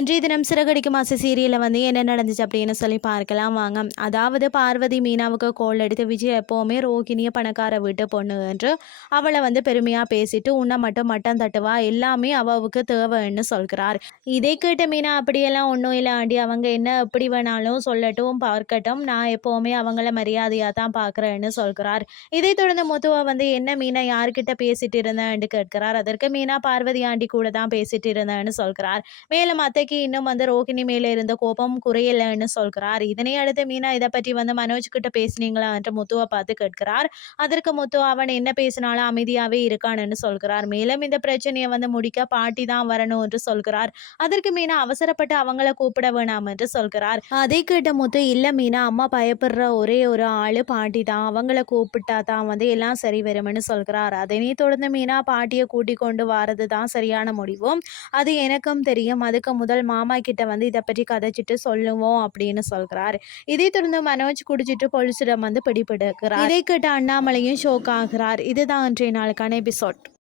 இன்றைய தினம் சிறகடிக்கும் ஆசை சீரியலில் வந்து என்ன நடந்துச்சு அப்படின்னு சொல்லி பார்க்கலாம். வாங்க. அதாவது பார்வதி மீனாவுக்கு கோல் எடுத்து விஜய் எப்போவுமே ரோகிணிய பணக்கார வீட்டு பொண்ணு என்று அவளை வந்து பெருமையாக பேசிட்டு உன்னை மட்டும் மட்டம் தட்டுவா? எல்லாமே அவளுக்கு தேவைன்னு சொல்கிறார். இதை கேட்ட மீனா அப்படியெல்லாம் ஒன்றும் இல்லை ஆண்டி. அவங்க என்ன எப்படி வேணாலும் சொல்லட்டும் பார்க்கட்டும். நான் எப்போவுமே அவங்கள மரியாதையாக தான் பார்க்குறேன்னு சொல்கிறார். இதை தொடர்ந்து முத்துவா வந்து என்ன மீனா யார்கிட்ட பேசிட்டு இருந்தேன்னு கேட்கிறார். அதற்கு மீனா பார்வதி ஆண்டி கூட தான் பேசிட்டு இருந்தேன்னு சொல்கிறார். மேலும் மீனாக்கு இன்னும் வந்து ரோகிணி மேலே இருந்த கோபம் குறையலைன்னு சொல்கிறார். இதனை அடுத்து மீனா இதை பற்றி வந்து மனோஜ் கிட்ட பேசுனீங்களா என்று முத்துவை பார்த்து கேட்கிறார். அதற்கு முத்து அவன் என்ன பேசினாலும் அமைதியாகவே இருக்கான்னு சொல்கிறார். மேலும் இந்த பிரச்சனையை வந்து முடிக்க பாட்டி தான் வரணும் என்று சொல்கிறார். அதற்கு மீனா அவசரப்பட்டு அவங்கள கூப்பிட வேணாம் என்று சொல்கிறார். அதை கேட்ட முத்து இல்ல மீனா அம்மா பயப்படுற ஒரே ஒரு ஆளு பாட்டி தான். அவங்கள கூப்பிட்டா தான் வந்து எல்லாம் சரி வரும்னு சொல்கிறார். அதனை தொடர்ந்து மீனா பாட்டியை கூட்டிக் கொண்டு வரது தான் சரியான முடிவும் அது எனக்கும் தெரியும். அதுக்கு முதல் மாமா கிட்ட வந்து இதை பற்றி கதைச்சிட்டு சொல்லுவோம் அப்படின்னு சொல்கிறார் இதை தொடர்ந்து மனோஜ் குடிச்சிட்டு போலீசிடம் வந்து பிடிபடுகிறார். இதை கேட்ட அண்ணாமலையும் ஷோக் ஆகிறார். இதுதான் அன்றைய நாளுக்கான எபிசோட்